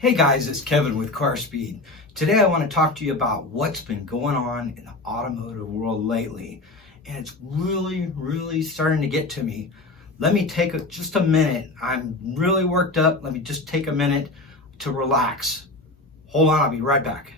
Hey guys, it's Kevin with Car Speed. Today I want to talk to you about what's been going on in the automotive world lately. And it's really starting to get to me. Let me take just a minute. I'm really worked up. Let me just take a minute to relax. Hold on, I'll be right back.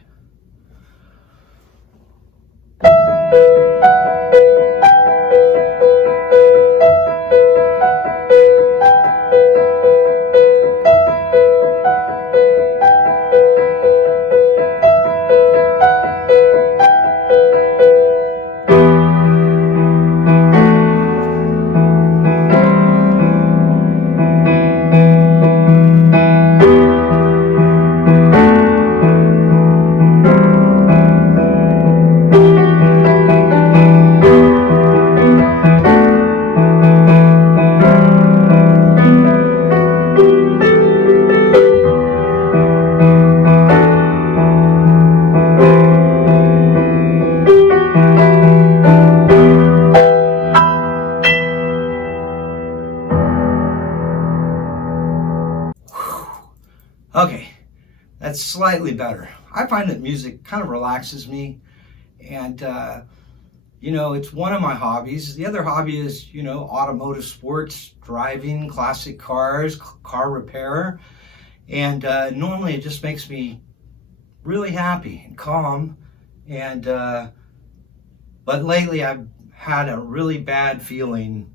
Okay, that's slightly better. I find that music kind of relaxes me, and it's one of my hobbies. The other hobby is, automotive sports, driving, classic cars, car repair, and normally it just makes me really happy and calm. And but lately I've had a really bad feeling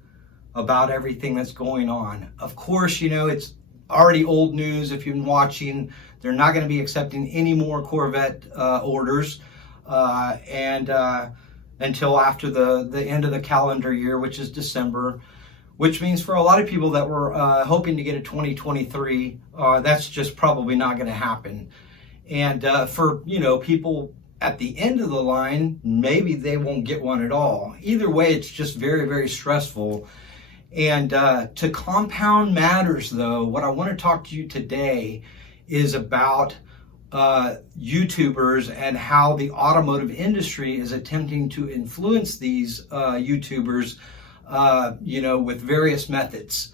about everything that's going on. Of course, it's already old news. If you've been watching, they're not going to be accepting any more Corvette orders and until after the end of the calendar year, which is December, which means for a lot of people that were hoping to get a 2023, that's just probably not going to happen. And for people at the end of the line, maybe they won't get one at all. Either way, it's just very stressful. And to compound matters, though, what I want to talk to you today is about YouTubers and how the automotive industry is attempting to influence these YouTubers, with various methods.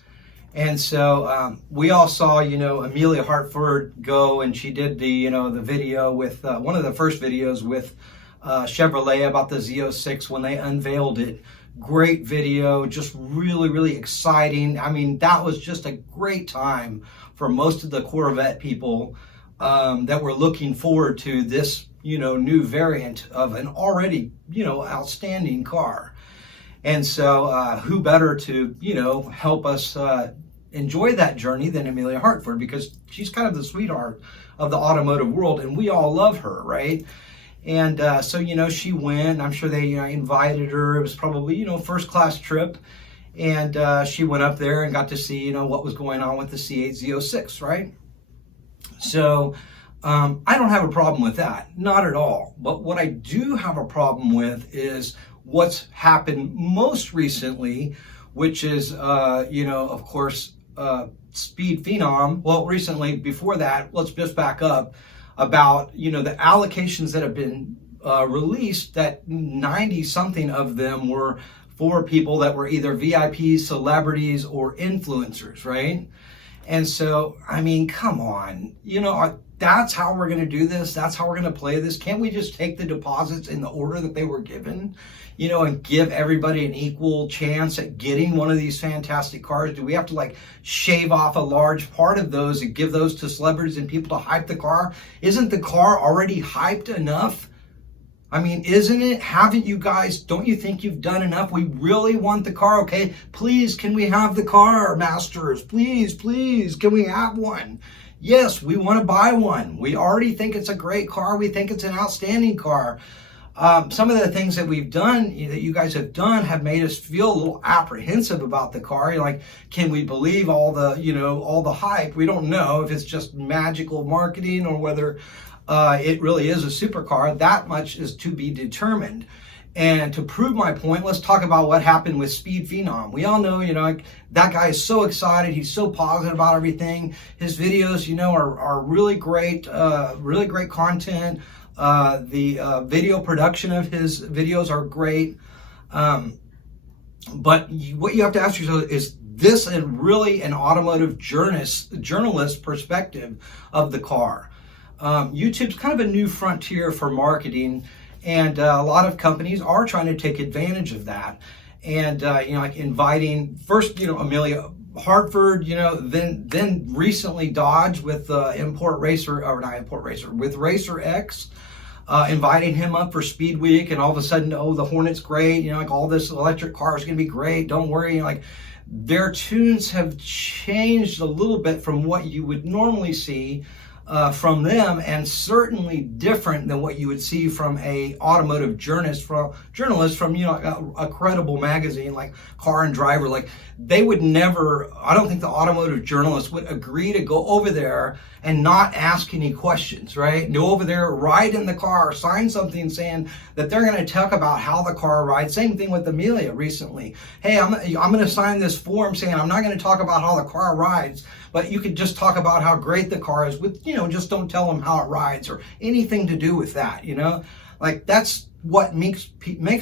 And so we all saw, Amelia Hartford go, and she did the video with one of the first videos with Chevrolet about the Z06 when they unveiled it. Great video, just really exciting. I mean, that was just a great time for most of the Corvette people that were looking forward to this, new variant of an already, outstanding car. And so who better to, help us enjoy that journey than Amelia Hartford, because she's kind of the sweetheart of the automotive world, and we all love her, right? And so, she went. I'm sure they invited her. It was probably, first class trip. And she went up there and got to see, what was going on with the C8 Z06, right? So I don't have a problem with that. Not at all. But what I do have a problem with is what's happened most recently, which is, of course, Speed Phenom. Well, recently, before that, let's just back up. About the allocations that have been released, that 90 something of them were for people that were either VIPs, celebrities, or influencers, right? And so, I mean, come on, that's how we're going to do this. That's how we're going to play this. Can't we just take the deposits in the order that they were given, and give everybody an equal chance at getting one of these fantastic cars? Do we have to shave off a large part of those and give those to celebrities and people to hype the car? Isn't the car already hyped enough? I mean, isn't it? Haven't you guys, don't you think you've done enough? We really want the car, okay? Please, can we have the car, masters? Please, can we have one? Yes, we want to buy one. We already think it's a great car. We think it's an outstanding car. Some of the things that we've done, that you guys have done, have made us feel a little apprehensive about the car. You're like, can we believe all the hype? We don't know if it's just magical marketing or whether it really is a supercar. That much is to be determined. And to prove my point, let's talk about what happened with Speed Phenom. We all know, that guy is so excited. He's so positive about everything. His videos, are really great content. The video production of his videos are great. But what you have to ask yourself is this is really an automotive journalist perspective of the car. YouTube's kind of a new frontier for marketing, and a lot of companies are trying to take advantage of that. And like inviting first, Amelia Hartford, then recently Dodge with with Racer X, inviting him up for Speed Week, and all of a sudden, oh, the Hornet's great, like all this electric car is going to be great. Don't worry, like their tunes have changed a little bit from what you would normally see from them, and certainly different than what you would see from a automotive journalist from a credible magazine like Car and Driver. Like they would never, I don't think the automotive journalist would agree to go over there and not ask any questions, right? Go over there, ride in the car, sign something saying that they're going to talk about how the car rides. Same thing with Amelia recently. Hey, I'm going to sign this form saying I'm not going to talk about how the car rides, but you could just talk about how great the car is with, just don't tell them how it rides or anything to do with that, Like that's what makes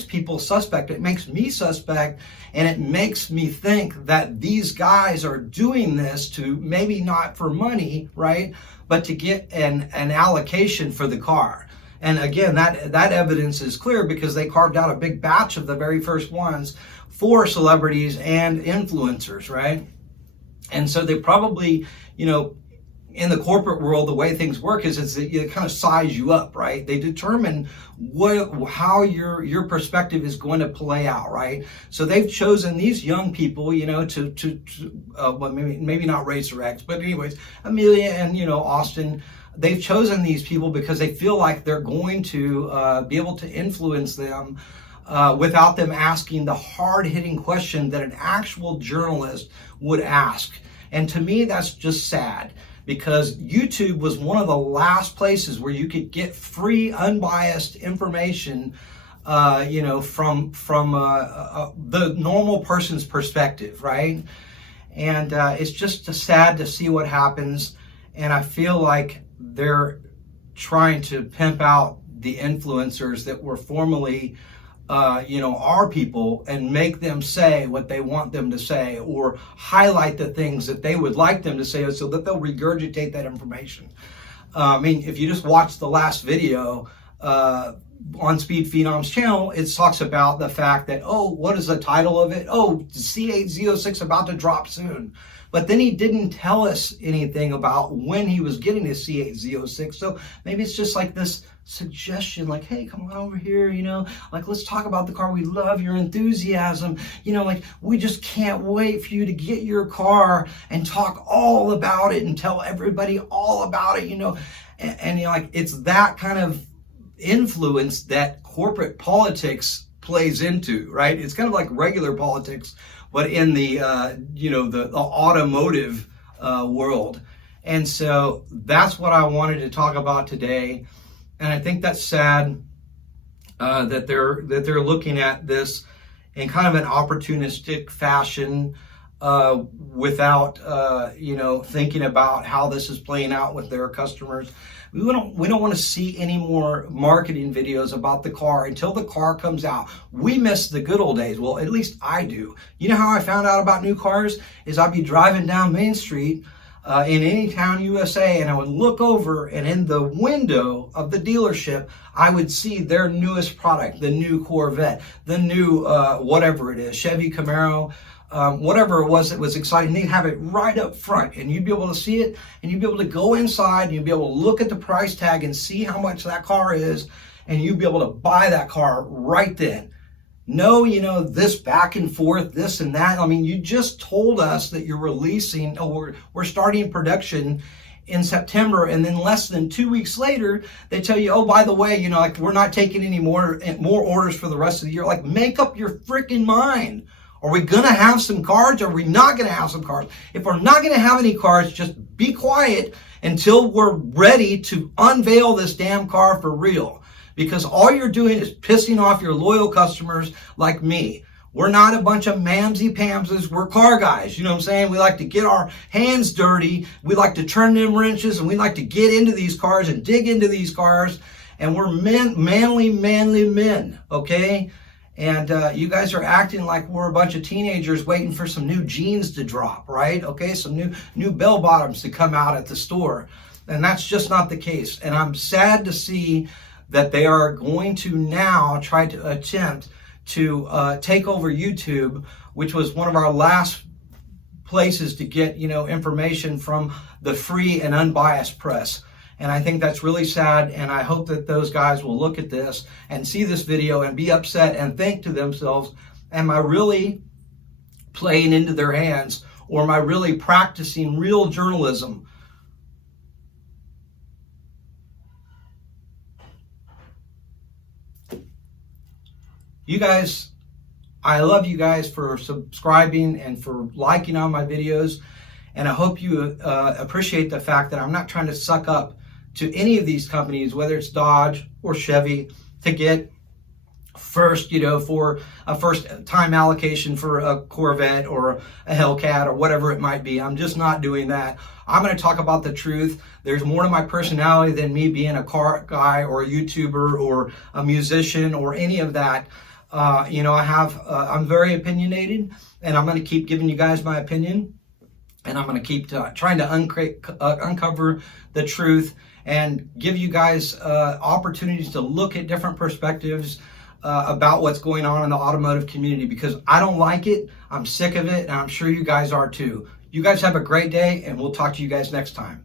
people suspect. It makes me suspect, and it makes me think that these guys are doing this to maybe not for money, right? But to get an allocation for the car. And again, that evidence is clear because they carved out a big batch of the very first ones for celebrities and influencers, right? And so they probably, in the corporate world, the way things work is that they kind of size you up, right? They determine how your perspective is going to play out, right? So they've chosen these young people, well, maybe not Racer X, but anyways, Amelia and, Austin, they've chosen these people because they feel like they're going to be able to influence them without them asking the hard-hitting question that an actual journalist would ask. And to me, that's just sad, because YouTube was one of the last places where you could get free, unbiased information, from the normal person's perspective, right? And it's just sad to see what happens. And I feel like they're trying to pimp out the influencers that were formerly our people, and make them say what they want them to say, or highlight the things that they would like them to say so that they'll regurgitate that information. If you just watch the last video on Speed Phenom's channel, it talks about the fact that, what is the title of it? C8 Z06 about to drop soon. But then he didn't tell us anything about when he was getting his C8 Z06. So maybe it's just like this suggestion, like, hey, come on over here, like, let's talk about the car. We love your enthusiasm. Like, we just can't wait for you to get your car and talk all about it and tell everybody all about it, and like, it's that kind of influence that corporate politics plays into, right? It's kind of like regular politics, but in the the automotive world. And so that's what I wanted to talk about today. And I think that's sad that they're looking at this in kind of an opportunistic fashion, without thinking about how this is playing out with their customers. We don't want to see any more marketing videos about the car until the car comes out. We miss the good old days. Well, at least I do. You know how I found out about new cars? Is I'd be driving down Main Street in any town, USA, and I would look over, and in the window of the dealership, I would see their newest product, the new Corvette, the new whatever it is, Chevy Camaro, whatever it was that was exciting. They'd have it right up front, and you'd be able to see it, and you'd be able to go inside, and you'd be able to look at the price tag and see how much that car is, and you'd be able to buy that car right then. No, this back and forth, this and that. You just told us that you're releasing, we're starting production in September, and then less than 2 weeks later, they tell you, by the way, we're not taking any more orders for the rest of the year. Like, make up your freaking mind. Are we going to have some cars? Or are we not going to have some cars? If we're not going to have any cars, just be quiet until we're ready to unveil this damn car for real. Because all you're doing is pissing off your loyal customers like me. We're not a bunch of mamsy-pamses. We're car guys. You know what I'm saying? We like to get our hands dirty. We like to turn them wrenches, and we like to get into these cars and dig into these cars. And we're manly men, okay? And you guys are acting like we're a bunch of teenagers waiting for some new jeans to drop, right? Okay, some new bell bottoms to come out at the store. And that's just not the case. And I'm sad to see that they are going to now try to attempt to take over YouTube, which was one of our last places to get, information from the free and unbiased press. And I think that's really sad, and I hope that those guys will look at this and see this video and be upset and think to themselves, am I really playing into their hands, or am I really practicing real journalism? You guys, I love you guys for subscribing and for liking on my videos, and I hope you appreciate the fact that I'm not trying to suck up to any of these companies, whether it's Dodge or Chevy, to get first, for a first time allocation for a Corvette or a Hellcat or whatever it might be. I'm just not doing that. I'm going to talk about the truth. There's more to my personality than me being a car guy or a YouTuber or a musician or any of that. I'm very opinionated, and I'm going to keep giving you guys my opinion, and I'm going to keep trying to uncover the truth and give you guys opportunities to look at different perspectives about what's going on in the automotive community, because I don't like it. I'm sick of it, and I'm sure you guys are too. You guys have a great day, and we'll talk to you guys next time.